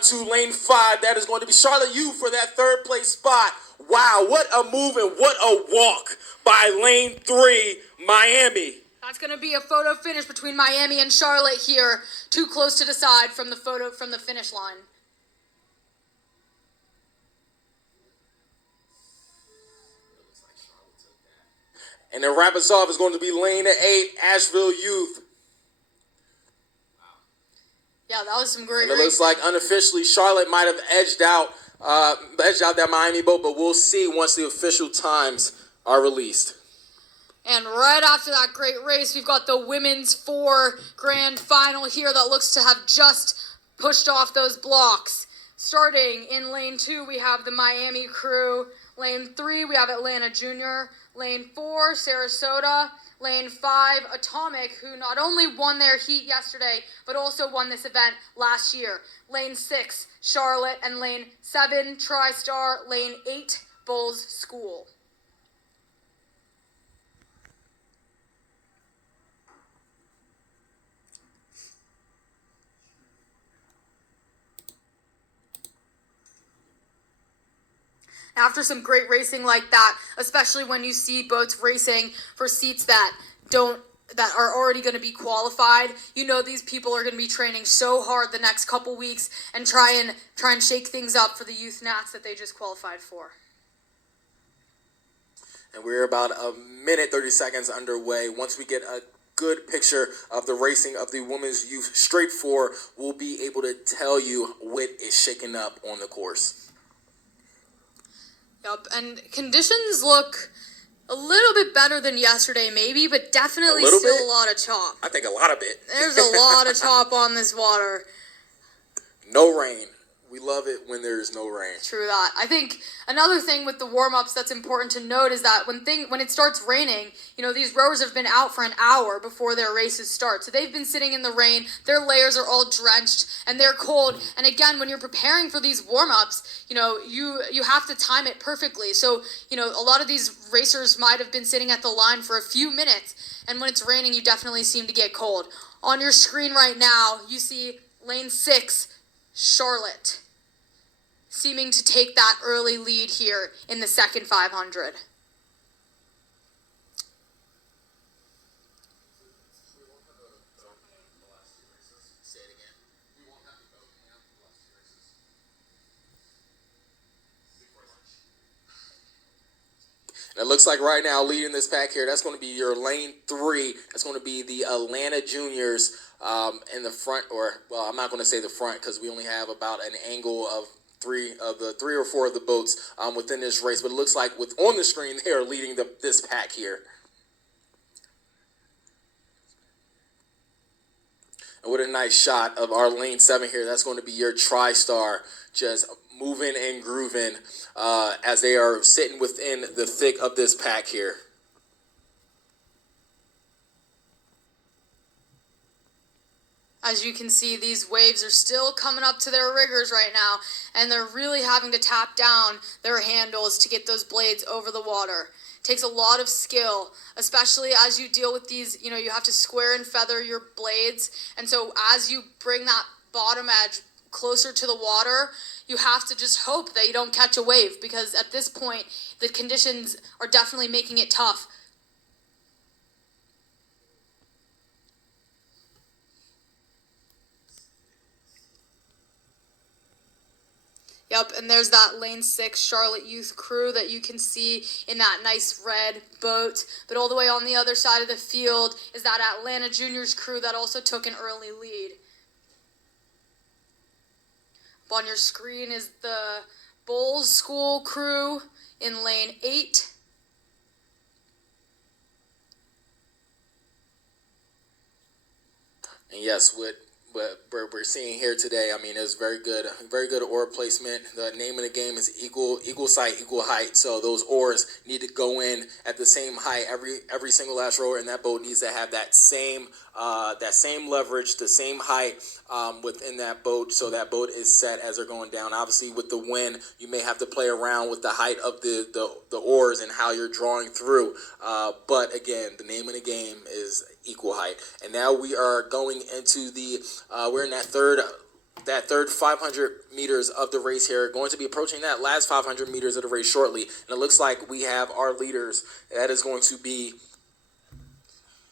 To lane 5, that is going to be Charlotte U for that third place spot. Wow, what a move and what a walk by lane 3, Miami. That's going to be a photo finish between Miami and Charlotte here. Too close to decide from the finish line. And then wrap us off is going to be lane 8, Asheville Youth. Yeah, that was some great racing. It looks like unofficially Charlotte might have edged out that Miami boat, but we'll see once the official times are released. And right after that great race, we've got the women's 4 grand final here that looks to have just pushed off those blocks. Starting in lane 2, we have the Miami crew. Lane 3, we have Atlanta Junior. Lane 4, Sarasota. Lane 5, Atomic, who not only won their heat yesterday, but also won this event last year. Lane 6, Charlotte. And lane 7, TriStar. Lane 8, Bulls School. After some great racing like that, especially when you see boats racing for seats that are already going to be qualified, you know these people are going to be training so hard the next couple weeks and try and shake things up for the youth nats that they just qualified for. And we're about a minute 30 seconds underway. Once we get a good picture of the racing of the women's youth straight 4, we'll be able to tell you what is shaking up on the course. Yep, and conditions look a little bit better than yesterday maybe, but definitely still a lot of top. I think a lot of it. There's a lot of top on this water. No rain. We love it when there's no rain. True that. I think another thing with the warm-ups that's important to note is that when it starts raining, you know, these rowers have been out for an hour before their races start. So they've been sitting in the rain, their layers are all drenched, and they're cold. And again, when you're preparing for these warm-ups, you know, you have to time it perfectly. So, you know, a lot of these racers might have been sitting at the line for a few minutes, and when it's raining, you definitely seem to get cold. On your screen right now, you see lane 6, Charlotte, seeming to take that early lead here in the second 500. And it looks like right now, leading this pack here, that's going to be your lane 3. That's going to be the Atlanta Juniors in the front, well, I'm not going to say the front because we only have about an angle of 3 or 4 of the boats within this race. But it looks like on the screen, they are leading this pack here. And what a nice shot of our lane 7 here. That's going to be your TriStar, just moving and grooving as they are sitting within the thick of this pack here. As you can see, these waves are still coming up to their riggers right now, and they're really having to tap down their handles to get those blades over the water. It takes a lot of skill, especially as you deal with these, you know, you have to square and feather your blades, and so as you bring that bottom edge closer to the water, you have to just hope that you don't catch a wave, because at this point, the conditions are definitely making it tough. Yep, and there's that lane 6 Charlotte Youth crew that you can see in that nice red boat. But all the way on the other side of the field is that Atlanta Juniors crew that also took an early lead. Up on your screen is the Bulls School crew in lane 8. And yes, what we're seeing here today, I mean, it's very good oar placement. The name of the game is equal sight, equal height. So those oars need to go in at the same height. Every single last rower in that boat needs to have that same leverage, the same height within that boat, so that boat is set as they're going down. Obviously, with the wind, you may have to play around with the height of the oars and how you're drawing through. But again, the name of the game is equal height. And now we are going into we're in that third that third 500 meters of the race here. Going to be approaching that last 500 meters of the race shortly. And it looks like we have our leaders. That is going to be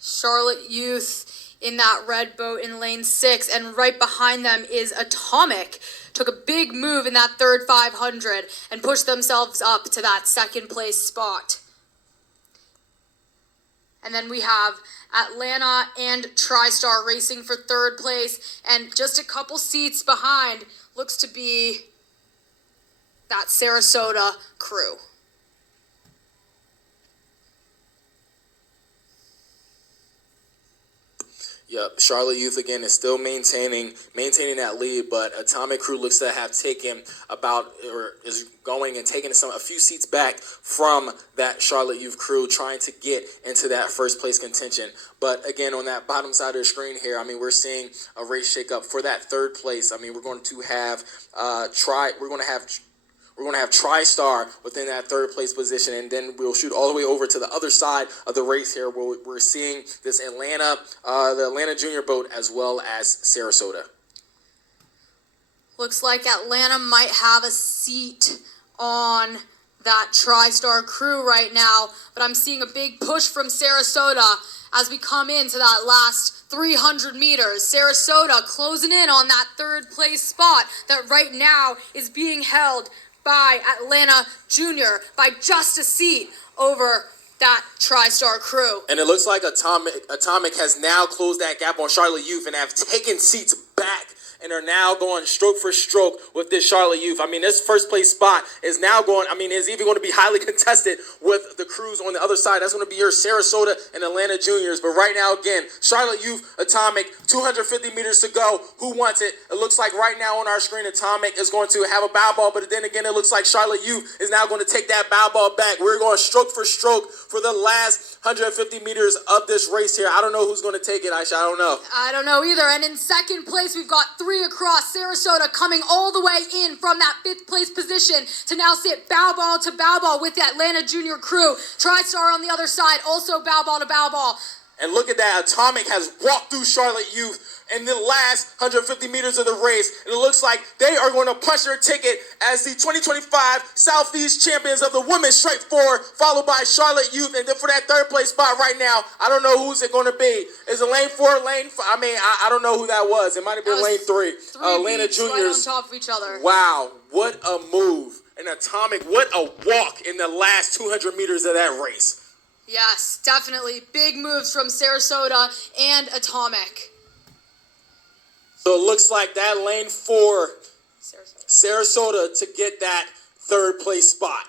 Charlotte Youth in that red boat in lane 6, and right behind them is Atomic. Took a big move in that third 500 and pushed themselves up to that second place spot. And then we have Atlanta and TriStar racing for third place, and just a couple seats behind looks to be that Sarasota crew. Yep, Charlotte Youth again is still maintaining that lead, but Atomic Crew looks to have taken is going and taking a few seats back from that Charlotte Youth crew, trying to get into that first place contention. But again, on that bottom side of the screen here, I mean, we're seeing a race shakeup for that third place. I mean, we're going to have TriStar within that third place position, and then we'll shoot all the way over to the other side of the race here, where we're seeing this the Atlanta Junior boat, as well as Sarasota. Looks like Atlanta might have a seat on that TriStar crew right now, but I'm seeing a big push from Sarasota as we come into that last 300 meters. Sarasota closing in on that third place spot that right now is being held by Atlanta Junior by just a seat over that TriStar crew. And it looks like Atomic has now closed that gap on Charlotte Youth and have taken seats back and are now going stroke for stroke with this Charlotte Youth. I mean, this first place spot is now is even going to be highly contested with the crews on the other side. That's going to be your Sarasota and Atlanta Juniors. But right now, again, Charlotte Youth, Atomic, 250 meters to go. Who wants it? It looks like right now on our screen, Atomic is going to have a bow ball, but then again, it looks like Charlotte Youth is now going to take that bow ball back. We're going stroke for stroke for the last 150 meters of this race here. I don't know who's going to take it, Aisha. I don't know. I don't know either. And in second place, we've got 3 across. Sarasota coming all the way in from that 5th place position to now sit bow ball to bow ball with the Atlanta Junior crew. TriStar on the other side, also bow ball to bow ball. And look at that. Atomic has walked through Charlotte Youth in the last 150 meters of the race. And it looks like they are going to punch their ticket as the 2025 Southeast champions of the women's straight forward, followed by Charlotte Youth. And then for that third place spot right now, I don't know who's it going to be. Is it lane 4, lane 5? I don't know who that was. It might have been lane 3. Atlanta Juniors. Right on top of each other. Wow, what a move. And Atomic, what a walk in the last 200 meters of that race. Yes, definitely. Big moves from Sarasota and Atomic. So it looks like that lane 4, Sarasota to get that third place spot.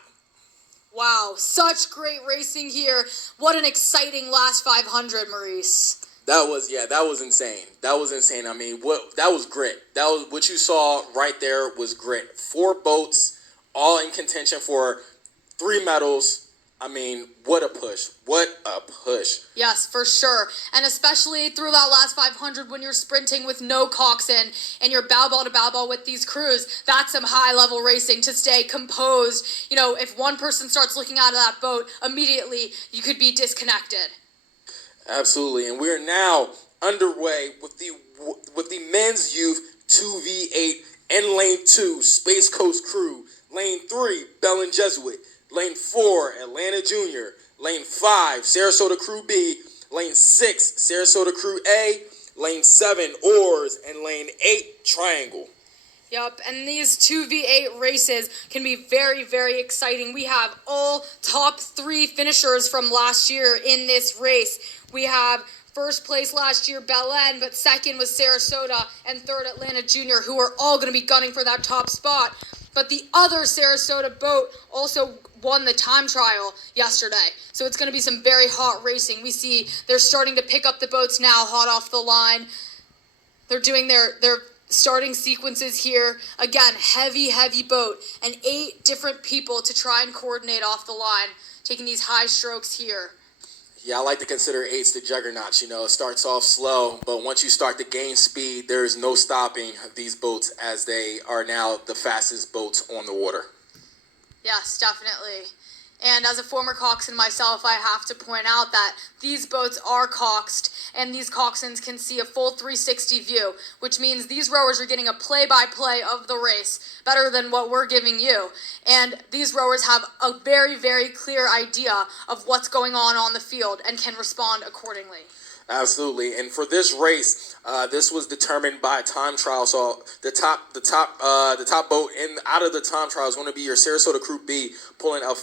Wow, such great racing here. What an exciting last 500, Maurice. That was insane. That was insane. I mean, that was grit. That was what you saw right there was grit. 4 boats, all in contention for 3 medals. I mean, what a push. What a push. Yes, for sure. And especially through that last 500 when you're sprinting with no coxswain and you're bow ball to bow ball with these crews, that's some high-level racing to stay composed. You know, if one person starts looking out of that boat, immediately you could be disconnected. Absolutely. And we're now underway with the men's youth 2v8 in lane 2, Space Coast crew. Lane 3, Bell and Jesuit. Lane 4, Atlanta Junior. Lane 5, Sarasota Crew B. Lane 6, Sarasota Crew A. Lane 7, Oars. And lane 8, Triangle. Yep, and these 2v8 races can be very, very exciting. We have all top 3 finishers from last year in this race. We have first place last year, Belen, but second was Sarasota, and third, Atlanta Junior, who are all going to be gunning for that top spot. But the other Sarasota boat also won the time trial yesterday. So it's going to be some very hot racing. We see they're starting to pick up the boats now, hot off the line. They're doing their starting sequences here. Again, heavy, heavy boat. And 8 different people to try and coordinate off the line, taking these high strokes here. Yeah, I like to consider 8s the juggernauts. You know, it starts off slow, but once you start to gain speed, there's no stopping these boats as they are now the fastest boats on the water. Yes, definitely. And as a former coxswain myself, I have to point out that these boats are coxed, and these coxswains can see a full 360 view, which means these rowers are getting a play-by-play of the race, better than what we're giving you. And these rowers have a very, very clear idea of what's going on the field and can respond accordingly. Absolutely, and for this race, this was determined by time trial. So the top boat in out of the time trial is going to be your Sarasota Crew B, pulling a